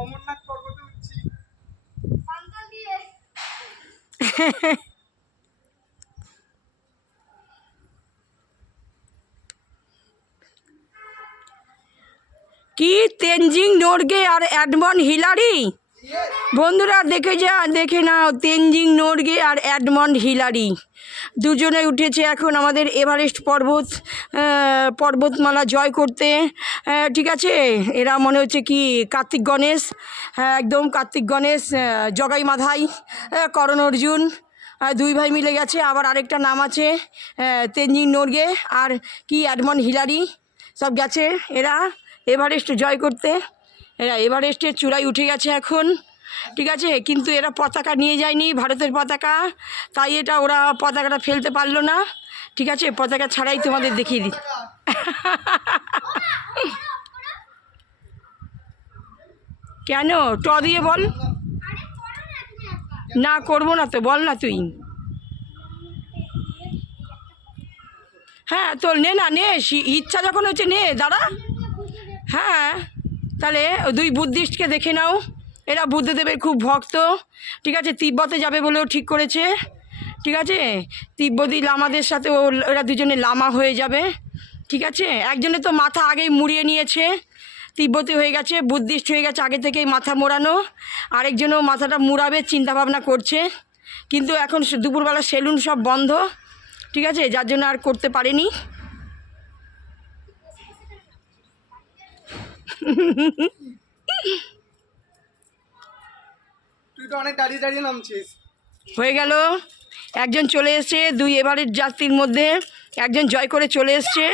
অমরনাথ পর্বতে উঠছি। কি তেনজিং নোরগে আর এডমন্ড হিলারি, বন্ধুরা দেখে নাও, তেনজিং নোরগে আর এডমন্ড হিলারি দুজনে উঠেছে এখন আমাদের এভারেস্ট পর্বতমালা জয় করতে। ঠিক আছে, এরা মনে হচ্ছে কি কার্তিক গণেশ, একদম কার্তিক গণেশ, জগাই মাধাই, করণ অর্জুন, দুই ভাই মিলে গেছে। আবার আরেকটা নাম আছে তেনজিং নোরগে আর কি এডমন্ড হিলারি, সব গেছে এরা এভারেস্ট জয় করতে। এরা এভারেস্টের চূড়ায় উঠে গেছে এখন। ঠিক আছে, কিন্তু এরা পতাকা নিয়ে যায়নি, ভারতের পতাকা, তাই এটা ওরা পতাকাটা ফেলতে পারলো না। ঠিক আছে, পতাকা ছাড়াই তোমাদের দেখিয়ে দিই। কেন ট দিয়ে বল? না করবো না তো, বল না তুই। হ্যাঁ তোর নে না, নে, ইচ্ছা যখন হচ্ছে নে, দাঁড়া। হ্যাঁ, তাহলে দুই বুদ্ধিস্টকে দেখে নাও, এরা বুদ্ধদেবের খুব ভক্ত। ঠিক আছে, তিব্বতে যাবে বলেও ঠিক করেছে। ঠিক আছে, তিব্বতী লামাদের সাথে ওরা দুজনে লামা হয়ে যাবে। ঠিক আছে, একজনে তো মাথা আগেই মুড়িয়ে নিয়েছে, তিব্বতী হয়ে গেছে, বুদ্ধিস্ট হয়ে গেছে আগে থেকেই মাথা মোড়ানো। আরেকজনও মাথাটা মুড়াবে চিন্তাভাবনা করছে, কিন্তু এখন দুপুরবেলা সেলুন সব বন্ধ। ঠিক আছে, যার জন্য আর করতে পারেনি। তুই তো অনেক দাঁড়িয়ে দাঁড়িয়ে নামছিস। হয়ে গেল, একজন চলে এসছে, দুই এভারেস্ট যাত্রীর মধ্যে একজন জয় করে চলে এসছে।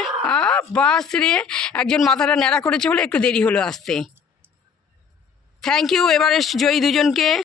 বাস রে, একজন মাথাটা ন্যাড়া করেছে বলে একটু দেরি হলো আসতে। থ্যাংক ইউ এভারেস্ট জয়ী দুজনকে।